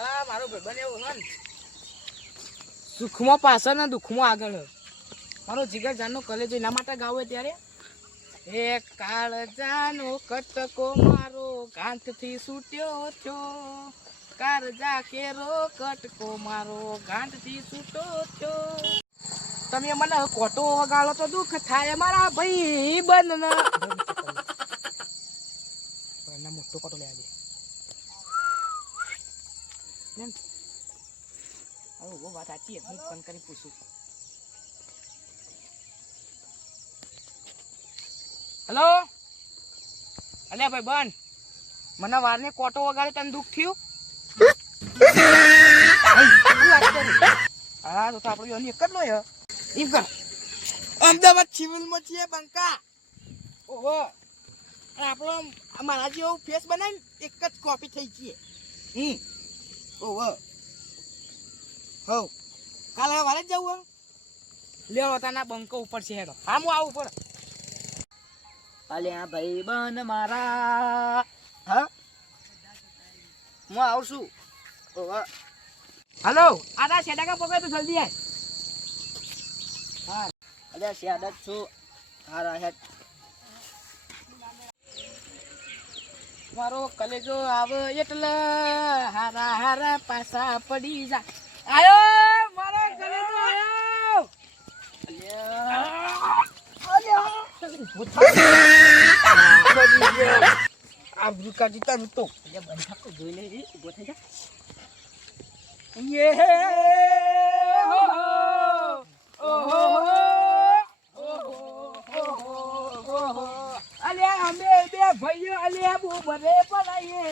હા મારો ભાઈબંધ એવું ને. સુખમાં પાછળ ને દુઃખમાં આગળ મારો જીગર જાનનો કલેજો એના માટે ગાવે ત્યારે? એ કાળ જાનો કટકો મારો ગાંઠથી છૂટ્યો થયો. કાળજા કેરો કટકો મારો ગાંઠથી છૂટો થયો. તમે મને કોટો વગાડો તો દુઃખ થાય મારા ભાઈ બંધ ના મોટો કોટો લઈ આજે. એમ. હવે ઊભો વાત સાચી. હું ફોન કરી પૂછું. હેલો? અલ્યા ભાઈ બન મને વારને કોટો વગાડે તને દુઃખ થયું? હા તો આપણો યોની એક જ ય. એમ કર. અમદાવાદ સિવિલમાં છીએ બંકા. ઓહો. અને આપણો મારા જેવો ફેસ બનાવીને એક જ કોપી થઈ છીએ હમ. ઓહો હવ. કાલે વારે જ જવું લેવો તાના બંકો ઉપર છે હેડો. હા, હું આવું ઉપર અલ્યા ભાઈ બન મારા. હા? હું આવું છું. ઓહો હલો. આદા શેડાકા પકડે તો જલ્દી આય? હા. અલ્યા શેડા છું. હારા હેડ. મારો કલેજો આવે એટલે હારા હારા પાસા પડી જા. આયો મારો કલેજો આયો. આબરૂ કાઢી તારું તો. બંધાકો જોઈ લે ઊભો થઈ જા યે હો હો ઓહો. અમે બે ભાઈઓ અલે બુ મરે પલાઈએ.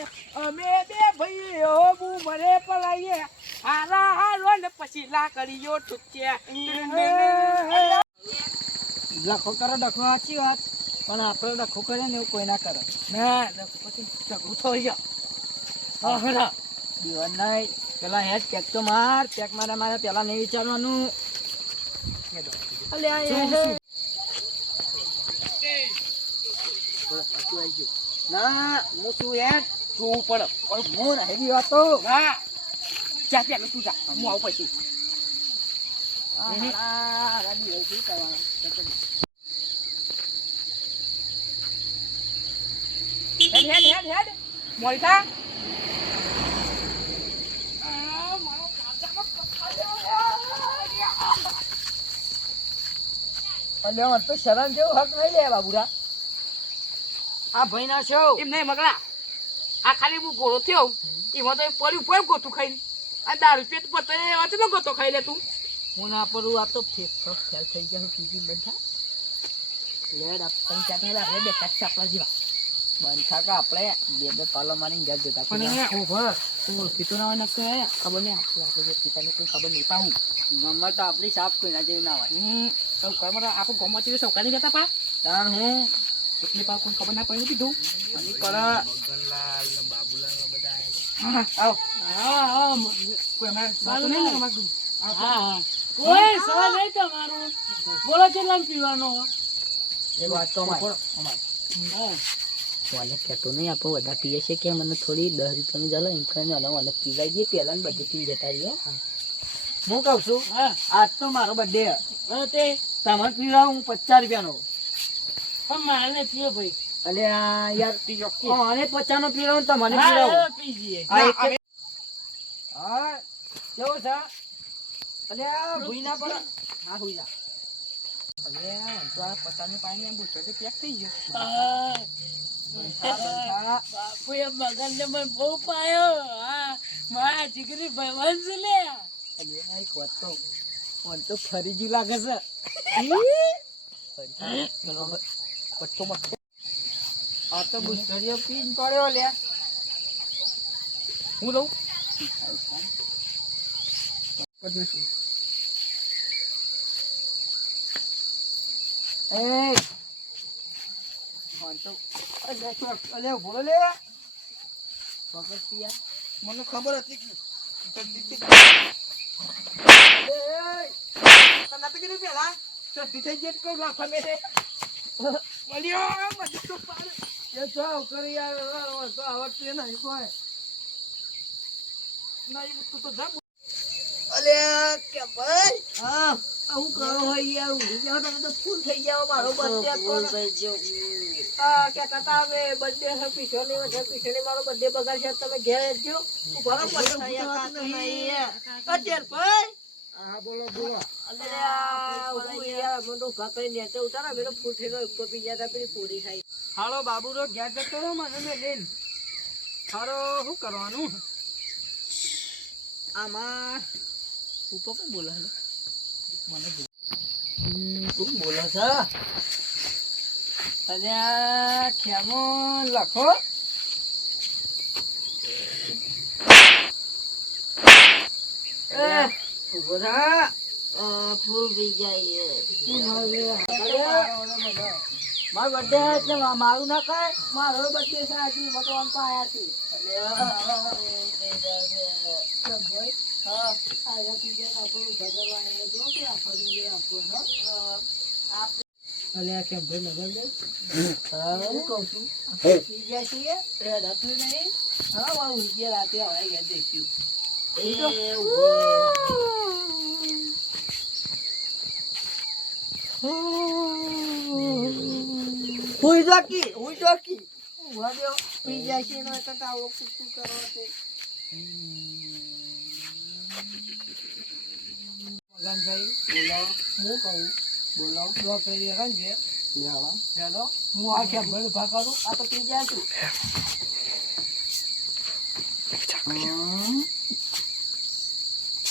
અમે બે ભાઈઓ બુ મરે પલાઈએ. હારા હારો ને પછી લાકડીઓ ઠુક્યા લખો કરો ડખો સાચી વાત. પણ આપણે ડખો કરે ને એવું કોઈ ના કરે. ના પછી ઝઘડું થઈ ગયો હા હેડા દીવાન નહીં. પેલા હેડ ચેક તો માર. ચેક મારે મારે પેલા નહીં વિચારવાનું. અલ્યા શું, હે. શું? ના હું શું હેડ તું પડે પણ હું નહીં બી વાતો ના. જા ત્યાં તું જા. હું આવું પછી. હેડ હેડ હેડ હેડ. મોલતા અલ્યા તો શરમ જેવું હક નહીં લે બાબુરા. આ ભાઈ ના છો? એમ નહીં મગલા. આ ખાલી હું ઘોડો થયો એમાં તો પડ્યું પડ્યું ગોતું ખાઈને. આ દારૂ પીએ પર તો એ વાંચનો ગોતો ખાઈ લે તું? હું ના પડું આ તો ફેફડો ફેલ થઈ ગયો પીજી બધા લેડ ચાટને લાગે બે કાચ ચાપલા જેવા. બંધા કા આપણે બે બે પાલો મારીને ઘર જતા પણ ઓભર તું સીતો ના હોય નકતો હોય ખબર નહીં આપણે આપણે પિતાને કોઈ ખબર નહીં પાવું ગમત તો આપણી સાફ કોઈ ના જેવી ના હોય. તો ખબર આપણે ગમત સૌકાની જતા પા. કારણ હું એટલી પા કોઈ ખબર ના પડી કીધું. અને પર હા આવો. હા હા કોઈ હમણાં વાતું નહીં ને અમારું હા કોઈ સવાલ નહીં તમારો. બોલો કેટલા પીવાનો એ વાત તો મને કહેતો નહીં આપણે બધા પીએ છે કે મને થોડી દસ રૂપિયા ચાલો એમ કરીને અને મને પીવાઈ દઈએ પહેલા ને બધું પી જતા રહ્યો. હું. કહું છું આજ તો મારો બર્થડે તે. તમારે પીવા હું પચાસ રૂપિયાનો. પણ મારે પીવો ભાઈ. અલે આ યાર અને પચાસ નો તો મને પીવડાવું પી જઈએ. આ એક- હા કેવું છે? અલે આ ભૂઈ ના હા ભૂઈ આમ તો આ પચાસની પાણી બુસ્ટર પેક થઈ ગયો. બાપુ એ મગન ને મને બહુ પાયો. હા મારા જીગરી ભાઈ વંશ લે. અલે આ એક વાત કહું. મને તો ફરી ગયું લાગે છે. ચલો મચ્છો. આ તો ગુસ્તરીઓ પીન પડ્યો લે. હું લઉં એ મને તો અલે ભૂલો લે. પકડ મને ખબર હતી કે તને તો કીધું પેલા? શરદી થઈ ગઈ કઈ લાફા મેરે જા. મારો અમે birthday છે, તમે ઘેર રહો, નહીં. ભાઈ. પેલી પૂરી ખાઈ. હાલો બાબુ રો ઘેર જતો રહ્યો મને મેં લઈને. હારો શું કરવાનું? આમાં ઉપર કોણ બોલે મને કોણ બોલે છે? અલ્યા ખેમો લખો. એ, અ, ફૂલ પી જાય મારો બર્થડે એટલે મારું ના કહે મારો બર્થડે છે આજે મેં તો આમ તો આયા હતી અલ્યા કેમ ભાઈ નગર દે હું. કહું છું પી ગયા છીએ રહેતું નહીં. હા મારું ઊંઘી રાતે હવે ઘેર દેખ્યું એ ઊભો. હુઈ જોકી હુઈ જોકી ઊંઘવા દો પી જાય છે એના કરતા આવો કુકુ કરો તે મગનભાઈ બોલો હું કહું બોલો જો કરી રંગે હેલો હું આ કેમ ભલે ઊભા કરું આ તો પી જાય છું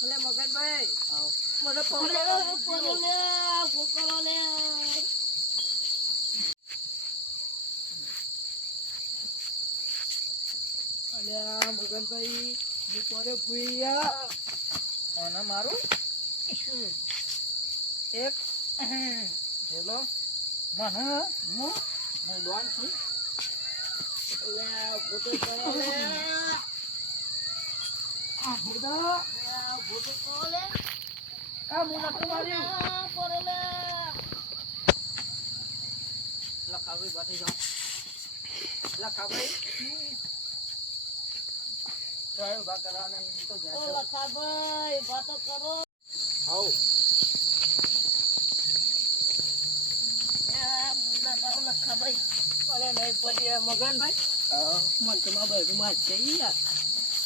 મગનભાઈ મને પકડો લે, ફોકરો લે. અલ્યા મગનભાઈ હું કોને ભૂયા અને મારું? એક. હેલો મને? હું? હું ડોન છું. અલ્યા ફોટો પડે આ ફોટા મગનભાઈ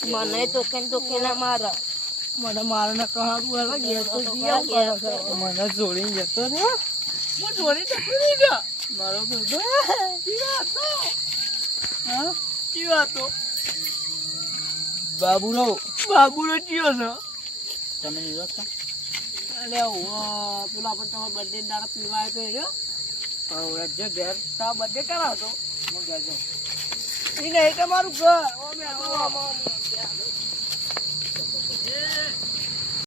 મને તો કેના મારા. મને મારે ન કહાવું હવે ઘેર તો છે. મને જોડીને જતો રહ્યો. હું જોડી જતો રહી ગયો મારો બેટો કેવા હતો હા? કેવા હતો બાબુરો. બાબુરો ચિયો છે? તમે નિરોધ છો? અરે ઓ પેલો આપણે તમારો બર્થડે દાડા પીવા આવ્યો તો રહ્યો. હવે જે ઘેર. તારો બર્થડે કરાવતો હું ઘેર જાઉં. એ નહીં તમારું ઘર ઓ મેં આવો આવો, આવો.